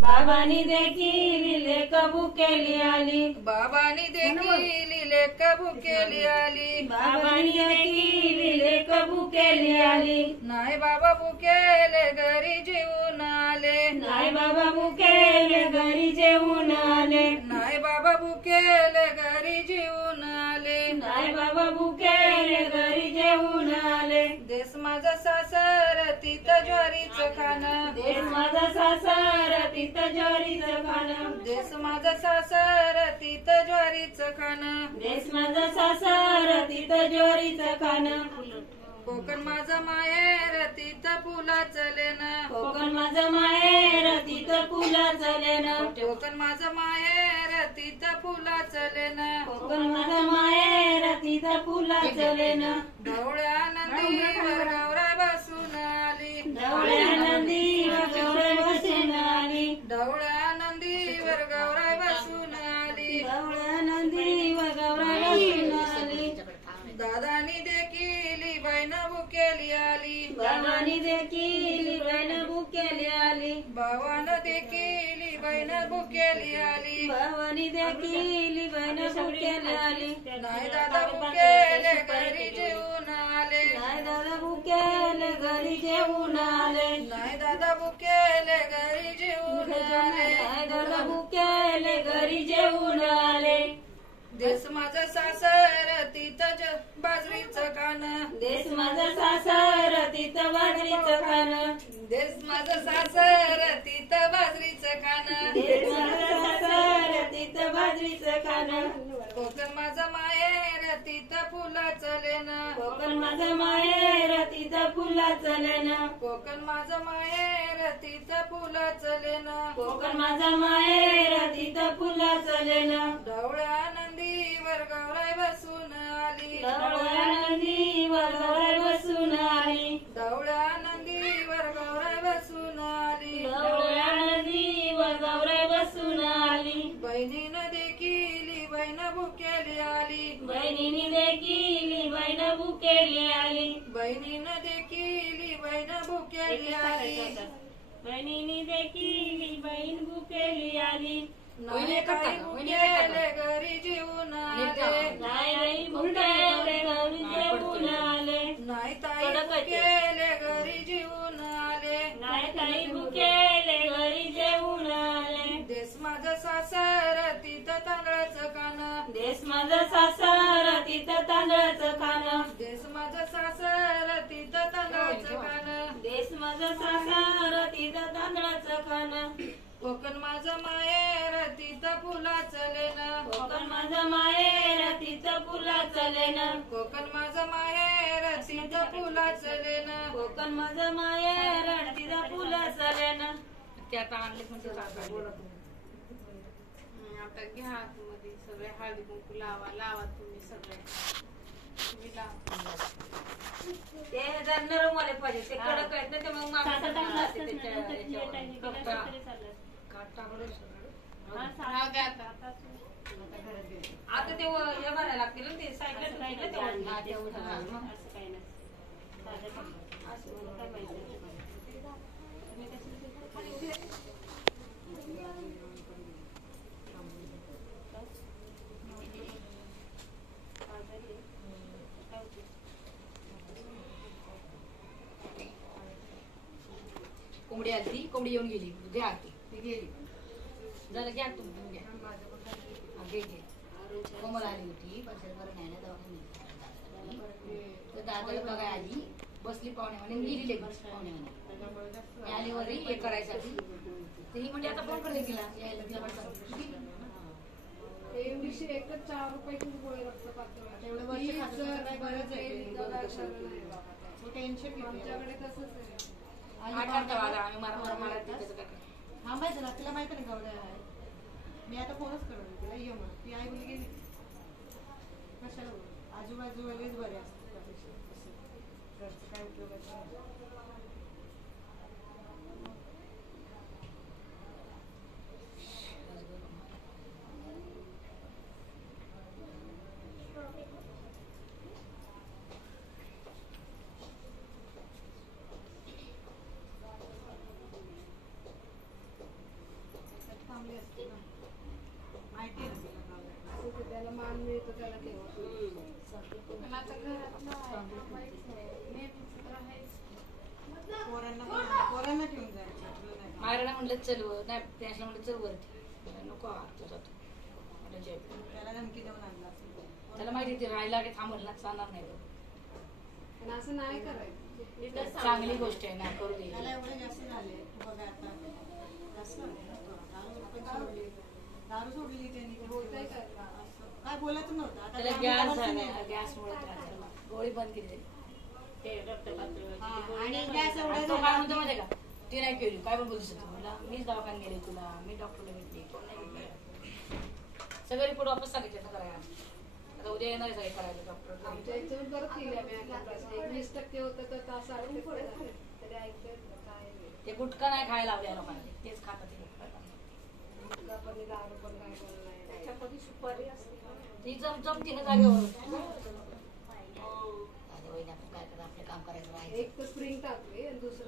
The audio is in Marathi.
बाबांनी देखील लेक भुकेली आली, बाबांनी देखील लेक भुकेली आली, बाबांनी देखील लेक भुकेली आली. नाही बाबा भुकेले घरी जेवून आले, नाही बाबा भुकेले घरी जेवून आले, नाही बाबा भुकेले घरी जेवून आले, नाही बाबा भुकेले घरी जेवून आले. देश माझा सासर तिथं ज्वारीचं खाणं, देश माझा सासर तिथं ज्वारीचं खाणं, देश माझा सासर तिथं ज्वारीचं खाणं, देश माझा सासर तिथं ज्वारीचं खाणं. कोकण माझं माहेर तिथं फुलाचं लेणं, कोकण माझं माहेर तिथं फुलाचं लेणं, कोकण माझं माहेर तिथं फुलाचं लेणं, कोकण माझं माहेर तिथं फुलाचं लेणं. ढवळ्या नदीवर गौरा बसून आली, ढवळ्या नदीवर गौराई बसून आली, ढवळ्या नदीवर गौरा बसून आली, ढवळ्या नदीवर गौराई बसून आली. दादानी देखील बहीण भुकेली आली, बाबांनी देखील बहीण भुकेली आली, भावानं देखील बहीण भुकेली आली, भावानी देखील बहीण भुकेली आली. नाही दादा भुकेले घरी जेवून आले, नाही दादा भुकेले घरी जेवून आले, नाही दादा भुकेले घरी जेवून आले, नाही दादा भुकेले घरी जेवून आले. देश माझं सासर तिथं बाजरीचं खाणं, देश माझा सासर तिथं बाजरीचं खाणं, देश माझं सासर तिथं बाजरीचं खाणं, देश माझा सासर तिथं बाजरीचं खाणं. कोकण माझं माहेर तिथं फुलाचं लेणं, कोकण माझं माहेर तिथं फुलाचं लेणं, कोकण माझं माहेर तिथं फुलाचं लेणं, कोकण माझं माहेर तिथं फुलाचं लेणं. ढवळ्या नंदीवर गौराई बसून आली, ढवळ्या नदीवर गौराई बसून आली, ढवळ्या नंदीवर गौराई बसून आली, ढवळ्या नदीवर गौराई बसून आली. बहिणीनं देखील बहीण भुकेली आली, बहिणीने देखील बहीण भुकेली आली, बहिणीनं देखील बहीण भुकेली आली, बहिणीने देखील बहीण भुकेली आली. नाही काही भुकेले घरी जेवून आले, नाही आई भुकेले घरी जेवून आले, नाही ताई भुकेले घरी जेवून आले, नाही काही भुकेले घरी जेवून आले. देश माझं सासर तिथं तांदळाचं खाणं, देश माझं सासर तिथं तांदळाचं खाणं, देश माझं सासर तिथं तांदळाचं खाणं, देश माझं सासर तिथं तांदळाचं खाणं. कोकण माझं माहेर तिथं फुलाचं लेणं, कोकण माझं माहेर तिथं फुलाचं लेणं, कोकण माझं माहेर तिथं फुलाचं लेणं, कोकण माझं माहेर तिथं फुलाचं लेणं. त्यात आणले म्हणजे आता घ्या आतमध्ये सगळे हळदी कुंकू लावा तुम्ही सगळे तुम्ही लावा. ते जर नरम वाले पाहिजे ते कडक आहेत ना ते मग मागं साखर टाकलं टाकलं असतं असते ना, त्याच्या- नंतर याच्यावर. टाकलं की कप्पा. नंतर तरी चाललं. काट टाकलं सगळं. राहू द्या आता आता ते हे भरायला लागतील ना ते साईडला असं काही ठेवतील ना नाही, ते. हा, तेवढं. हा, मग. असं काही नाही. साधं टाकलं. असं म्हणून काय माहिती. तुम्ही कसं ते करता? आजारी आहे? काय होते? कोंबडी आली ती कोंबडी येऊन गेली घ्या ती गेली झालं घ्या तुम्ही घ्या हा, घे घे कोमल आली होती बरं नाही ना दवाखान्यात तर दादाला बघाय आली बसली पाहुणे म्हणे गेली लगेच पाहुणे म्हणे आली वरी हे करायसाठी तर ही म्हणजे आता फोन करते तिला यायला तिला एवढीशी एकच 4 रुपयाची गोळी रक्त पातळ एवढं वर्ष खातं काय बरंच आहे टेन्शन आमच्याकडे तसंच आहे. आम्ही मला थांबायचं ना तिला माहिती नाही गवड्या आहे मी आता फोनच करतो तिला ये मग ती आई बोलली गेली कशाला बोलू आजूबाजू वेगळेच बरे असतात त्यापेक्षा घरचं काय उपयोगाचं नाही. माहिती आहे ना तिला गावाला. कुठे त्याला मान मिळतो त्याला ठेवा. पण आता घरातलं आहे, माहित नाही. नेहमीच तर आहेच. पोरांना ठेवून जायचं तुला नाही का? मायराला म्हणलं चल नाही त्याला म्हणलं चल वरती नको आता जातो म्हणलं जय. त्याला धमकी देऊन आणला असेल. त्याला माहिती ते राहायला काही थांबल ना चालणार नाही तो. पण असं नाही करायचं. चांगली गोष्ट आहे ना करू दे. त्याला एवढे जास्त झाले तू बघा आता जास्त झाले ना तो. दारू सोडली त्यांनी बोलताय काय? असं काय बोलायचं नव्हतं आता त्याला ते गॅस आम्ही झाला नाही. गॅसमुळे त्रास झाला. गोळी बंद केली त्याने. ते रक्त पातळीवरची हा, ती गोळी आणि नाही गॅस खायचा. एवढा आणि तो काय म्हणतो माहिती का ती नाही केली काय पण बोलू शकतो मला मीच दवाखान्यात गेले तुला मी डॉक्टरला भेटली कोण नाही भेटलं. सगळे रिपोर्ट वापस सांगितले ना करायला. आता उद्या येणार आहे सगळे करायला डॉक्टर. आमच्या इथून बरं केल्या मी आता प्रश्न. 21% होतं तर तास 60% झालं. तरी ऐकतोय काय नाही. ते गुटखा नाही खायला लावल्या लोकांना तेच खातात ते लोक. मुलगा पण दारू पण काय पण नाही. त्याच्यामध्ये सुपारी असते ना. ती जमती ना जागेवर. आता वहिनी आपण काय करा आपलं काम करायचं राहायचं. एक तर स्प्रिंग टाकली आणि दुसरं